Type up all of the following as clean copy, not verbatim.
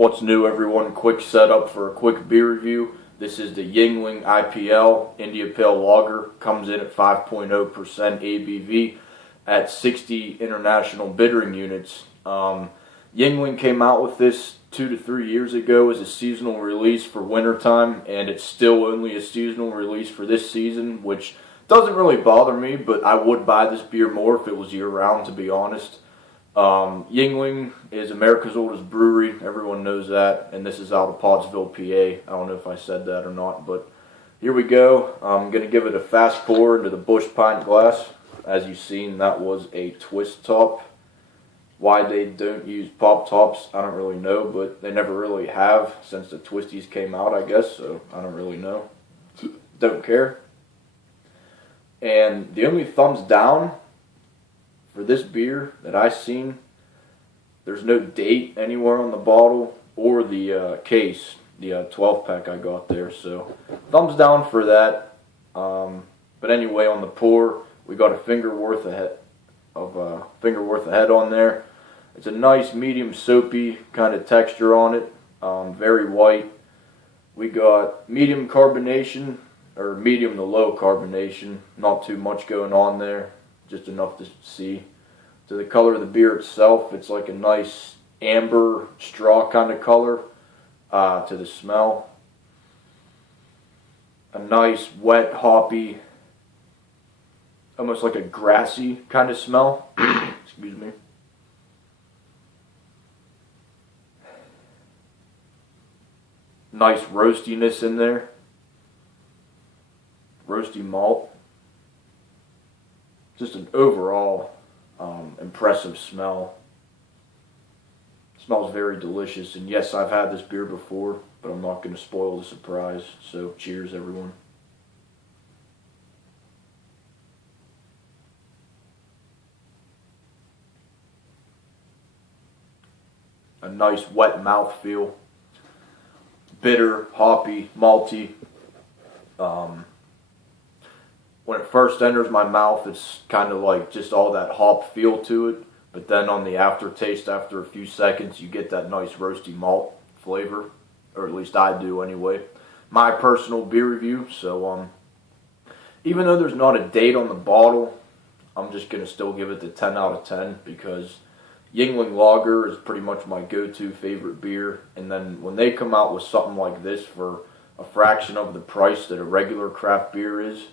What's new, everyone? Quick setup for a quick beer review. This is the Yuengling IPL India Pale Lager. Comes in at 5.0% ABV at 60 international bittering units. Yuengling came out with this 2 to 3 years ago as a seasonal release for wintertime, and it's still only a seasonal release for this season, which doesn't really bother me, but I would buy this beer more if it was year-round, to be honest. Yuengling is America's oldest brewery. Everyone knows that, and this is out of Pottsville, PA. I don't know if I said that or not, but here we go. I'm going to give it a fast pour into the Bush Pint glass. As you've seen, that was a twist top. Why they don't use pop tops, I don't really know, but they never really have since the Twisties came out, I guess, so I don't really know. Don't care. And the only thumbs down for this beer that I've seen, there's no date anywhere on the bottle or the case, the 12-pack I got there. So thumbs down for that. But anyway, on the pour, we got a finger worth of head on there. It's a nice medium soapy kind of texture on it, very white. We got medium carbonation, or medium to low carbonation, not too much going on there, just enough to see. To the color of the beer itself, it's like a nice amber straw kind of color. To the smell, a nice wet hoppy, almost like a grassy kind of smell. Excuse me. Nice roastiness in there. Roasty malt. Just an overall impressive smell. It smells very delicious, and yes, I've had this beer before, but I'm not going to spoil the surprise. So cheers, everyone. A nice wet mouthfeel. Bitter, hoppy, malty. When it first enters my mouth, it's kind of like just all that hop feel to it. But then on the aftertaste, after a few seconds, you get that nice roasty malt flavor. Or at least I do anyway. My personal beer review. So even though there's not a date on the bottle, I'm just going to still give it the 10 out of 10. Because Yuengling Lager is pretty much my go-to favorite beer. And then when they come out with something like this for a fraction of the price that a regular craft beer is,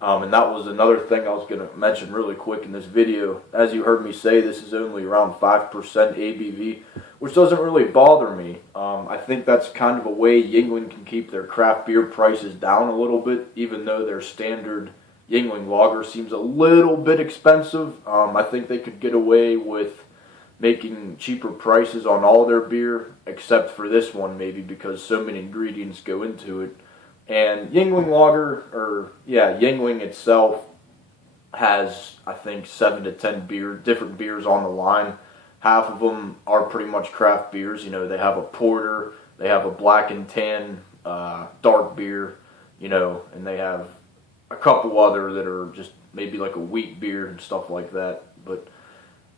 and that was another thing I was going to mention really quick in this video. As you heard me say, this is only around 5% ABV, which doesn't really bother me. I think that's kind of a way Yuengling can keep their craft beer prices down a little bit, even though their standard Yuengling Lager seems a little bit expensive. I think they could get away with making cheaper prices on all their beer, except for this one maybe, because so many ingredients go into it. And Yuengling Yuengling itself has, I think, 7 to 10 different beers on the line. Half of them are pretty much craft beers. You know, they have a porter, they have a black and tan dark beer, you know, and they have a couple other that are just maybe like a wheat beer and stuff like that. But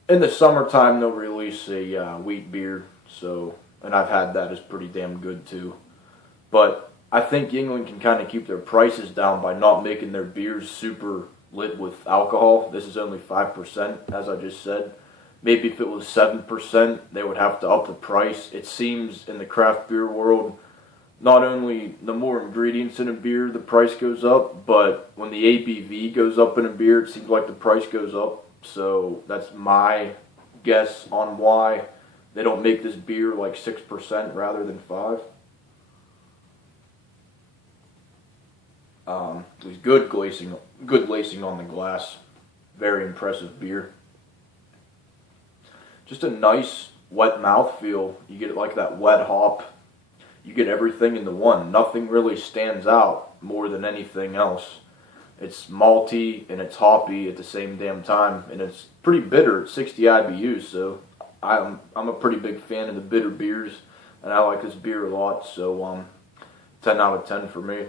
in the summertime, they'll release a wheat beer, so, and I've had that. It's pretty damn good too. But I think Yuengling can kind of keep their prices down by not making their beers super lit with alcohol. This is only 5%, as I just said. Maybe if it was 7%, they would have to up the price. It seems in the craft beer world, not only the more ingredients in a beer, the price goes up, but when the ABV goes up in a beer, it seems like the price goes up. So that's my guess on why they don't make this beer like 6% rather than 5%. There's good lacing on the glass. Very impressive beer. Just a nice wet mouthfeel. You get like that wet hop. You get everything into one. Nothing really stands out more than anything else. It's malty and it's hoppy at the same damn time, and it's pretty bitter at 60 IBUs. So I'm a pretty big fan of the bitter beers, and I like this beer a lot. So 10 out of 10 for me.